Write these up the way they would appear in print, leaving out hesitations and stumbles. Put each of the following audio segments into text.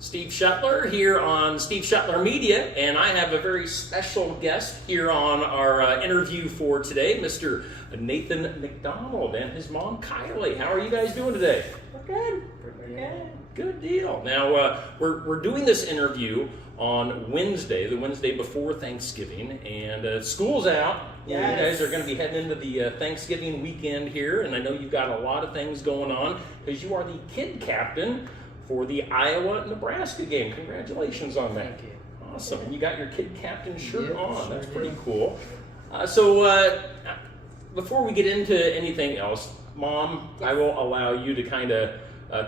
Steve Shuttler here on Steve Shuttler Media, and I have a very special guest here on our interview for today, Mr. Nathan McDonald and his mom, Kylie. How are you guys doing today? We're good. We're good. Good deal. Now, we're doing this interview on Wednesday, the Wednesday before Thanksgiving, and school's out. Yes. You guys are going to be heading into the Thanksgiving weekend here, and I know you've got a lot of things going on because you are the kid captain for the Iowa-Nebraska game. Congratulations on that. Thank you. Awesome. And you got your kid captain shirt on. That's sure pretty do. cool. So before we get into anything else, Mom, I will allow you to kind of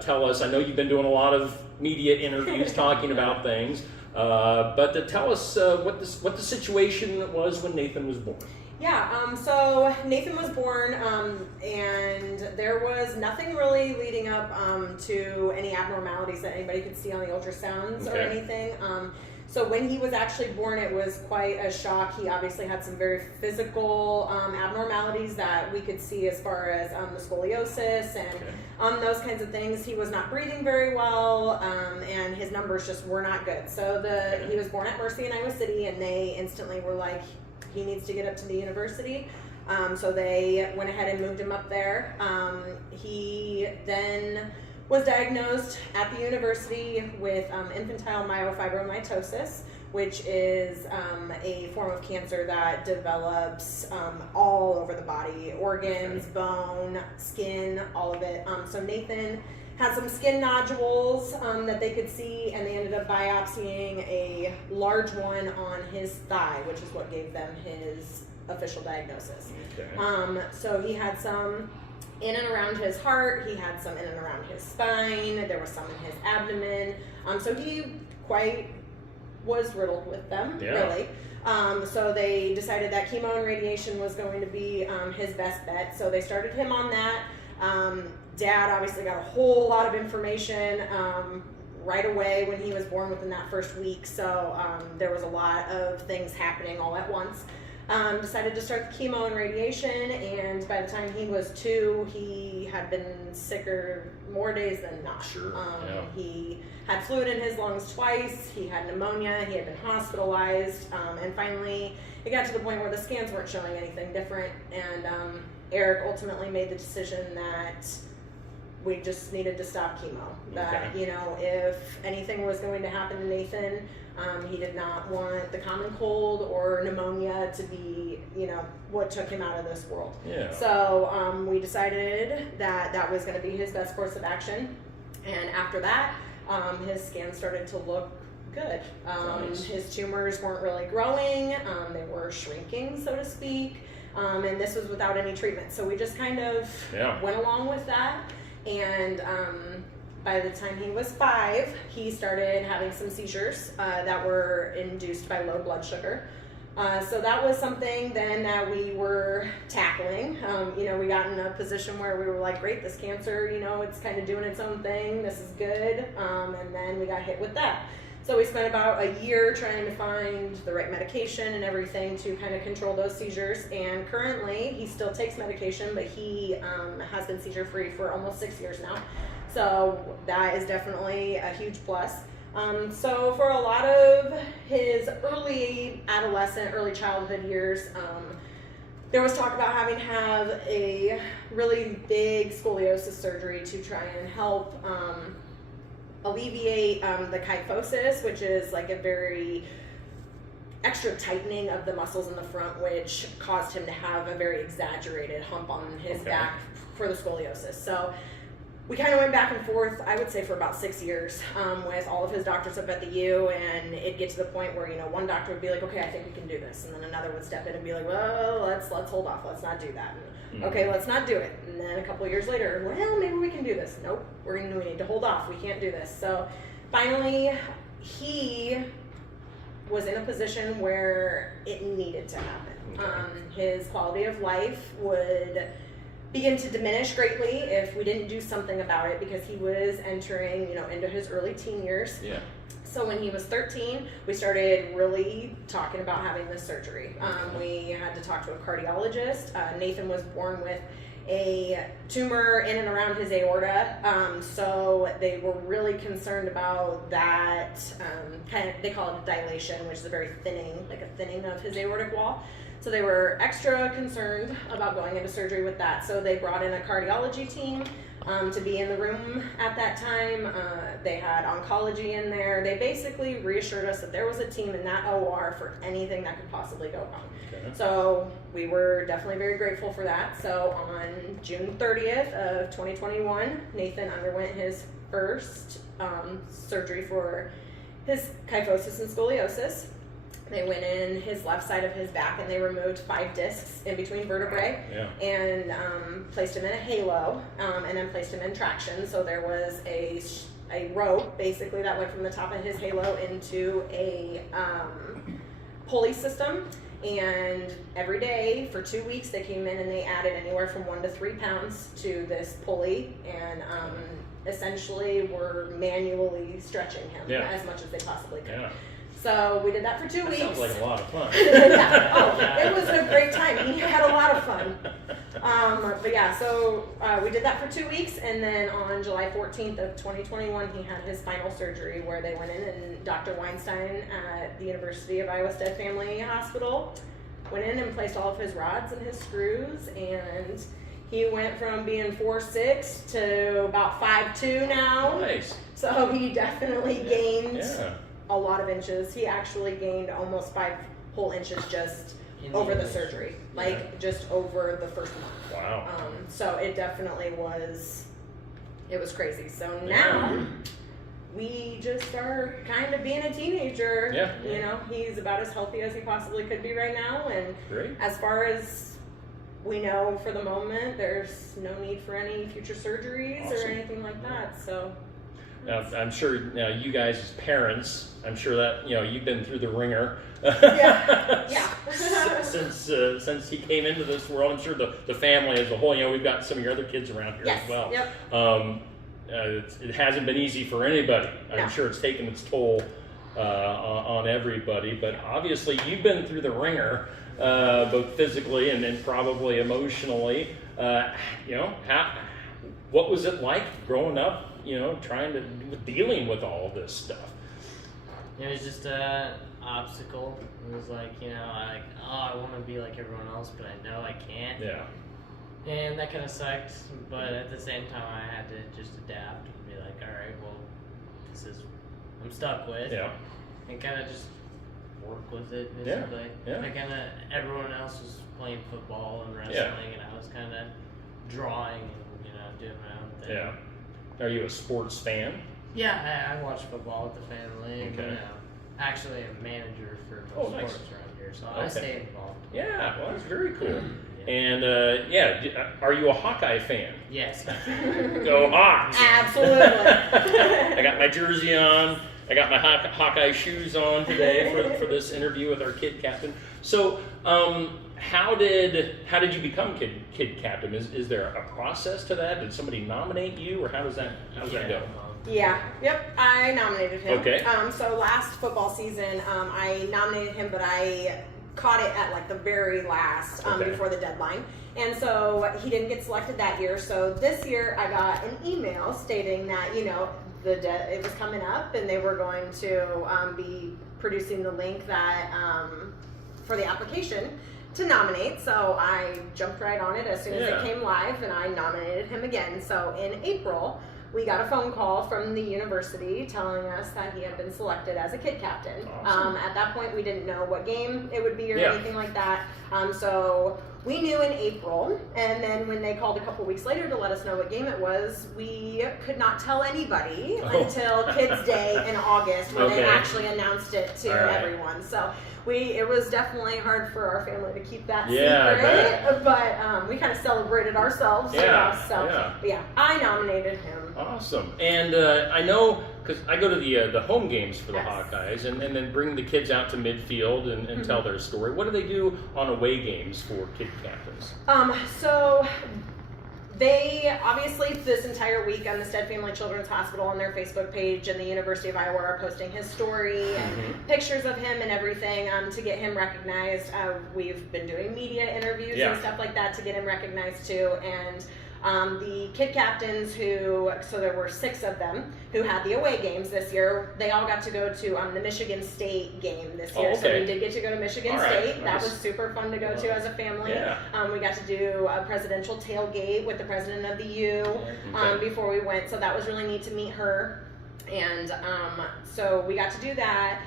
tell us. I know you've been doing a lot of media interviews talking about things, but to tell us what the situation was when Nathan was born. Yeah, so Nathan was born, and there was nothing really leading up to any abnormalities that anybody could see on the ultrasounds or anything. So when he was actually born, it was quite a shock. He obviously had some very physical abnormalities that we could see as far as the scoliosis and those kinds of things. He was not breathing very well, and his numbers just were not good. So he was born at Mercy in Iowa City, and they instantly were like, he needs to get up to the university. So they went ahead and moved him up there. He then was diagnosed at the university with infantile myofibromatosis, which is a form of cancer that develops all over the body, organs, bone, skin, all of it. So Nathan had some skin nodules that they could see, and they ended up biopsying a large one on his thigh, which is what gave them his official diagnosis. So he had some in and around his heart, he had some in and around his spine, there was some in his abdomen. So he was riddled with them, really. So they decided that chemo and radiation was going to be his best bet. So they started him on that. Dad obviously got a whole lot of information right away when he was born within that first week. So there was a lot of things happening all at once. Decided to start the chemo and radiation, and by the time he was 2, he had been sicker more days than not. He had fluid in his lungs twice, he had pneumonia, he had been hospitalized, and finally it got to the point where the scans weren't showing anything different, and Eric ultimately made the decision that we just needed to stop chemo. That, if anything was going to happen to Nathan, he did not want the common cold or pneumonia to be, what took him out of this world. So we decided that that was going to be his best course of action. And after that, his scans started to look good. His tumors weren't really growing. They were shrinking, so to speak. And this was without any treatment. So we just kind of went along with that. And by the time he was 5, he started having some seizures that were induced by low blood sugar. So that was something then that we were tackling. We got in a position where we were like, great, this cancer, it's kind of doing its own thing. This is good. And then we got hit with that. So we spent about a year trying to find the right medication and everything to kind of control those seizures. And currently, he still takes medication, but he has been seizure-free for almost 6 years now. So that is definitely a huge plus. So for a lot of his early adolescent, early childhood years, there was talk about having to have a really big scoliosis surgery to try and help alleviate the kyphosis, which is like a very extra tightening of the muscles in the front, which caused him to have a very exaggerated hump on his back for the scoliosis. So we kind of went back and forth, I would say, for about 6 years with all of his doctors up at the U, and it'd get to the point where, one doctor would be like, okay, I think we can do this, and then another would step in and be like, well, let's hold off, let's not do that. Okay, let's not do it. And then a couple of years later, well, maybe we can do this. Nope, we need to hold off. We can't do this. So finally, he was in a position where it needed to happen. His quality of life would begin to diminish greatly if we didn't do something about it, because he was entering, into his early teen years. So when he was 13, we started really talking about having this surgery. We had to talk to a cardiologist. Nathan was born with a tumor in and around his aorta. So they were really concerned about that. They call it dilation, which is a very thinning, like a thinning of his aortic wall. So they were extra concerned about going into surgery with that. So they brought in a cardiology team to be in the room at that time. They had oncology in there. They basically reassured us that there was a team in that OR for anything that could possibly go wrong. Okay. So we were definitely very grateful for that. So on June 30th of 2021, Nathan underwent his first surgery for his kyphosis and scoliosis. They went in his left side of his back and they removed 5 discs in between vertebrae and placed him in a halo and then placed him in traction. So there was a rope basically that went from the top of his halo into a pulley system. And every day for 2 weeks they came in and they added anywhere from 1 to 3 pounds to this pulley and essentially were manually stretching him as much as they possibly could. Yeah. So we did that for 2 weeks. Sounds like a lot of fun. It was a great time. He had a lot of fun. But yeah, so we did that for 2 weeks, and then on July 14th of 2021, he had his final surgery where they went in and Dr. Weinstein at the University of Iowa Stead Family Hospital went in and placed all of his rods and his screws, and he went from being 4'6" to about 5'2" now. Nice. So he definitely gained a lot of inches. He actually gained almost 5 whole inches just over the surgery, just over the first month. Wow. So it definitely was, it was crazy. So now we just are kind of being a teenager. You know, he's about as healthy as he possibly could be right now. And as far as we know for the moment, there's no need for any future surgeries or anything like that. So now, I'm sure you guys as parents, I'm sure that you've been through the ringer. Since he came into this world, I'm sure the family as a whole. We've got some of your other kids around here as well. It hasn't been easy for anybody. I'm sure it's taken its toll on everybody. But obviously, you've been through the ringer, both physically and probably emotionally. What was it like growing up? Dealing with all of this stuff. It was just an obstacle. It was like, I want to be like everyone else, but I know I can't. Yeah. And that kind of sucked, but at the same time, I had to just adapt and be like, all right, well, this is what I'm stuck with. Yeah. And kind of just work with it, basically. Yeah. Everyone else was playing football and wrestling, and I was kind of drawing and, doing my own thing. Yeah. Are you a sports fan? Yeah, I watch football with the family. Okay. And, actually, a manager for sports around here, so I stay involved. Yeah, well, that's very cool. And are you a Hawkeye fan? Yes. Go Hawks! Absolutely. I got my jersey on. I got my Hawkeye shoes on today for this interview with our kid captain. So, how did you become kid captain? Is there a process to that? Did somebody nominate you, or how does that go? Yeah. Yep. I nominated him. Okay. So last football season, I nominated him, but I caught it at the very last before the deadline, and so he didn't get selected that year. So this year, I got an email stating that it was coming up, and they were going to be producing the link that for the application to nominate. So I jumped right on it as soon as it came live, and I nominated him again. So in April, we got a phone call from the university telling us that he had been selected as a kid captain. Awesome. At that point, we didn't know what game it would be or anything like that. So we knew in April, and then when they called a couple weeks later to let us know what game it was, we could not tell anybody until Kids Day in August when they actually announced it to everyone. So it was definitely hard for our family to keep that secret, but we kind of celebrated ourselves. But I nominated him. Awesome. And I know, because I go to the home games for the Hawkeyes and then bring the kids out to midfield and tell their story. What do they do on away games for kid captains? So they obviously this entire week on the Stead Family Children's Hospital on their Facebook page and the University of Iowa are posting his story and pictures of him and everything to get him recognized. We've been doing media interviews and stuff like that to get him recognized too. And the kid captains so there were 6 of them who had the away games this year. They all got to go to the Michigan State game this year. So we did get to go to Michigan State. That was super fun to go to as a family. We got to do a presidential tailgate with the president of the U before we went. So that was really neat to meet her. And so we got to do that.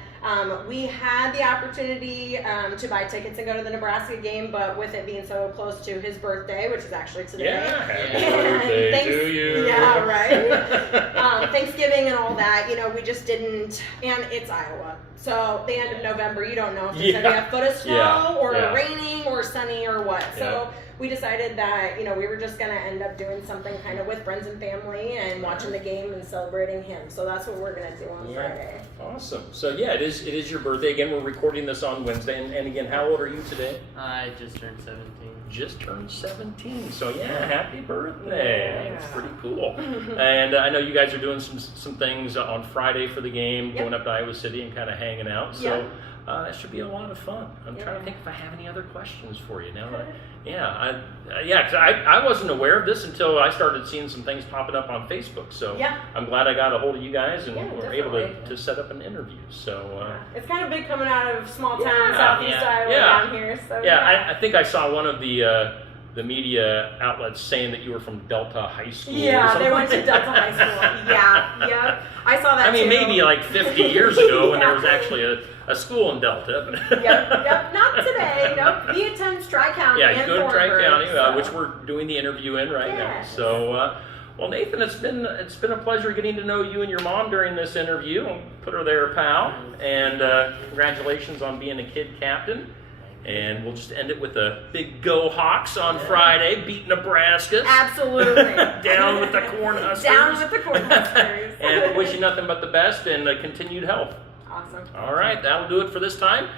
We had the opportunity to buy tickets and go to the Nebraska game, but with it being so close to his birthday, which is actually today. Yeah, happy birthday to you. Yeah, right. Thanksgiving and all that, we just didn't, and it's Iowa. So the end of November, you don't know if there's going to be a foot of snow or raining or sunny or what. So we decided that, we were just going to end up doing something kind of with friends and family and watching the game and celebrating him. So that's what we're going to do on Friday. Awesome. So it is your birthday. Again, we're recording this on Wednesday. And again, how old are you today? I just turned 17. Just turned 17. So happy birthday. That's pretty cool. And I know you guys are doing some things on Friday for the game, going up to Iowa City and kind of hanging out. So it should be a lot of fun. I'm trying to think if I have any other questions for you now. Because I wasn't aware of this until I started seeing some things popping up on Facebook. So I'm glad I got a hold of you guys and were able to set up an interview. So it's kind of big coming out of small town southeast Iowa down here. So I think I saw one of the media outlets saying that you were from Delta High School. Yeah, they went to Delta High School. I saw that. I mean, maybe like 50 years ago when there was actually a school in Delta. Not today. Nope. He attends Tri-County. Yeah, good Tri-County, which we're doing the interview in right now. So, well, Nathan, it's been a pleasure getting to know you and your mom during this interview. I'll put her there, pal. And congratulations on being a kid captain. And we'll just end it with a big go Hawks on Friday, beat Nebraska. Absolutely. Down with the Cornhuskers. Down with the Cornhuskers. And wish you nothing but the best and continued health. Awesome. All right, that'll do it for this time.